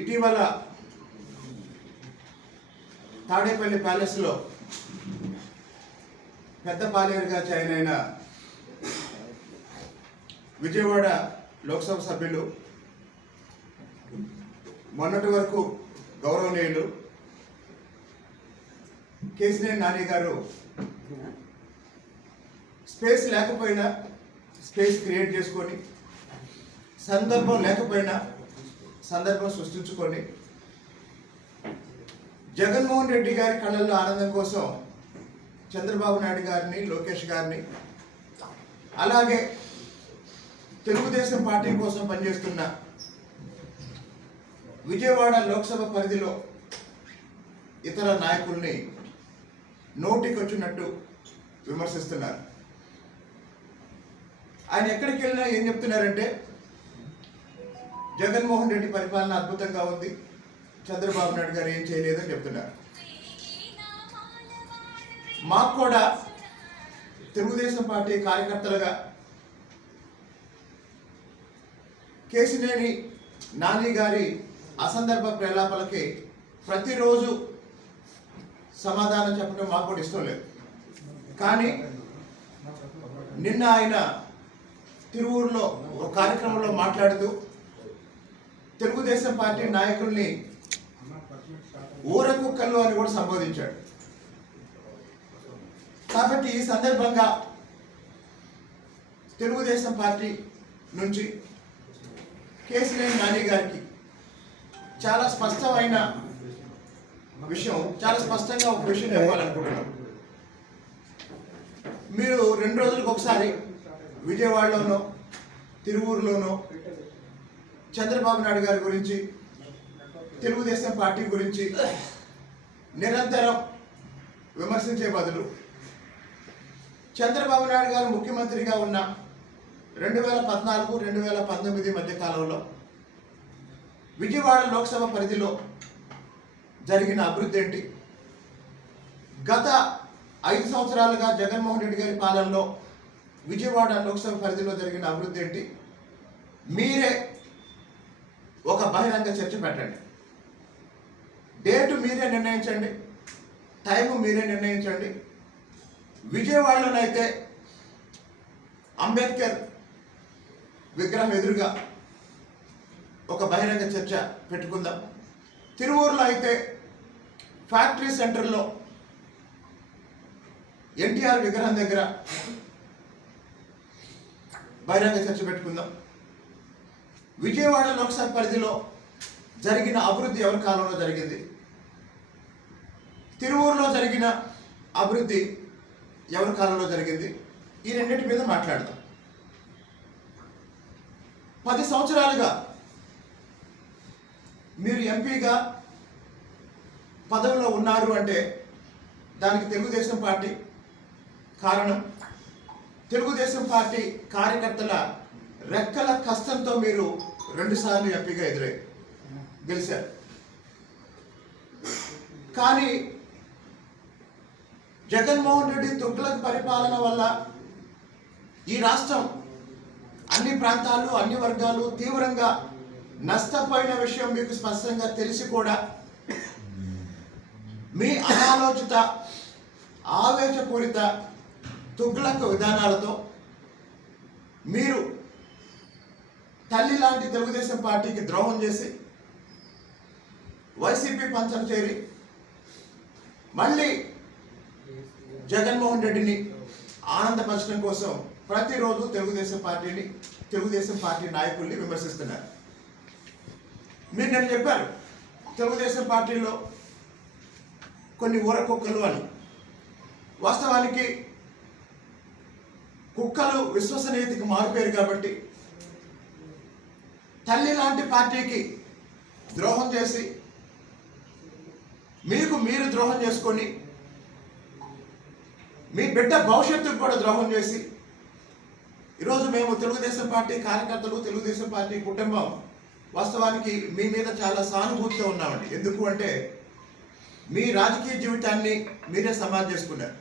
ఇటీవల తాడేపల్లి ప్యాలెస్లో పెద్ద పాలేరుగా జాయిన్ అయిన విజయవాడ లోక్సభ సభ్యులు, మొన్నటి వరకు గౌరవనీయులు కేసినేని నాని గారు స్పేస్ లేకపోయినా స్పేస్ క్రియేట్ చేసుకొని, సందర్భం లేకపోయినా సందర్భం సృష్టించుకొని జగన్మోహన్ రెడ్డి గారి కళ్ళల్లో ఆనందం కోసం చంద్రబాబు నాయుడు గారిని, లోకేష్ గారిని, అలాగే తెలుగుదేశం పార్టీ కోసం పనిచేస్తున్న విజయవాడ లోక్సభ పరిధిలో ఇతర నాయకుల్ని నోటికొచ్చినట్టు విమర్శిస్తున్నారు. ఆయన ఎక్కడికి వెళ్ళినా ఏం చెప్తున్నారంటే జగన్మోహన్ రెడ్డి పరిపాలన అద్భుతంగా ఉంది, చంద్రబాబు నాయుడు గారు ఏం చేయలేదని చెప్తున్నారు. మాకు కూడా తెలుగుదేశం పార్టీ కార్యకర్తలుగా కేసినేని నాని గారి అసందర్భ ప్రలాపాలకి ప్రతిరోజు సమాధానం చెప్పడం మాకు కూడా ఇష్టం లేదు. కానీ నిన్న ఆయన తిరువూరులో ఒక కార్యక్రమంలో మాట్లాడుతూ తెలుగుదేశం పార్టీ నాయకుల్ని ఊరకుక్కలు అని కూడా సంబోధించాడు. కాబట్టి ఈ సందర్భంగా తెలుగుదేశం పార్టీ నుంచి కేసినేని నాని గారికి చాలా స్పష్టమైన విషయం, చాలా స్పష్టంగా ఒక విషయం చెప్పాలనుకుంటున్నాం. మీరు 2 రోజులకు ఒకసారి విజయవాడలోనో తిరువూరులోనో చంద్రబాబు నాయుడు గారి గురించి, తెలుగుదేశం పార్టీ గురించి నిరంతరం విమర్శించే బదులు చంద్రబాబు నాయుడు గారు ముఖ్యమంత్రిగా ఉన్న 2014-2019 మధ్య కాలంలో విజయవాడ లోక్సభ పరిధిలో జరిగిన అభివృద్ధి ఏంటి, గత 5 సంవత్సరాలుగా జగన్మోహన్ రెడ్డి గారి పాలనలో విజయవాడ లోక్సభ పరిధిలో జరిగిన అభివృద్ధి ఏంటి, మీరే ఒక బహిరంగ చర్చ పెట్టండి. డేటు మీరే నిర్ణయించండి, టైము మీరే నిర్ణయించండి. విజయవాడలోనైతే అంబేద్కర్ విగ్రహం ఎదురుగా ఒక బహిరంగ చర్చ పెట్టుకుందాం. తిరువూరులో అయితే ఫ్యాక్టరీ సెంటర్లో ఎన్టీఆర్ విగ్రహం దగ్గర బహిరంగ చర్చ పెట్టుకుందాం. విజయవాడ లోక్సభ పరిధిలో జరిగిన అభివృద్ధి ఎవరి కాలంలో జరిగింది, తిరువూరులో జరిగిన అభివృద్ధి ఎవరి కాలంలో జరిగింది, ఈ రెండింటి మీద మాట్లాడదాం. 10 సంవత్సరాలుగా మీరు ఎంపీగా పదవిలో ఉన్నారు అంటే దానికి తెలుగుదేశం పార్టీ కారణం. తెలుగుదేశం పార్టీ కార్యకర్తల రెక్కల కష్టంతో మీరు 2 సార్లు ఎంపీగా గెలిచారు. కానీ జగన్మోహన్ రెడ్డి తుగ్లక్ పరిపాలన వల్ల ఈ రాష్ట్రం అన్ని ప్రాంతాలు, అన్ని వర్గాలు తీవ్రంగా నష్టపోయిన విషయం మీకు స్పష్టంగా తెలిసి కూడా మీ అనాలోచిత, ఆవేశపూరిత తుగ్లక్ విధానాలతో మీరు తల్లి లాంటి తెలుగుదేశం పార్టీకి ద్రోహం చేసి వైసీపీ పంచన చేరి మళ్ళీ జగన్మోహన్ రెడ్డిని ఆనందపరచడం కోసం ప్రతిరోజు తెలుగుదేశం పార్టీ నాయకుల్ని విమర్శిస్తున్నారు. మీరు నేను చెప్పారు తెలుగుదేశం పార్టీలో కొన్ని ఊర కుక్కలు అని. వాస్తవానికి కుక్కలు విశ్వసనీయతకి మారుపేరు కాబట్టి తల్లి లాంటి పార్టీకి ద్రోహం చేసి, మీకు మీరు ద్రోహం చేసుకొని, మీ బిడ్డ భవిష్యత్తుకు కూడా ద్రోహం చేసి, ఈరోజు మేము తెలుగుదేశం పార్టీ కార్యకర్తలు, తెలుగుదేశం పార్టీ కుటుంబం వాస్తవానికి మీ మీద చాలా సానుభూతితో ఉన్నామండి. ఎందుకు అంటే మీ రాజకీయ జీవితాన్ని మీరే సమాధి చేసుకున్నారు.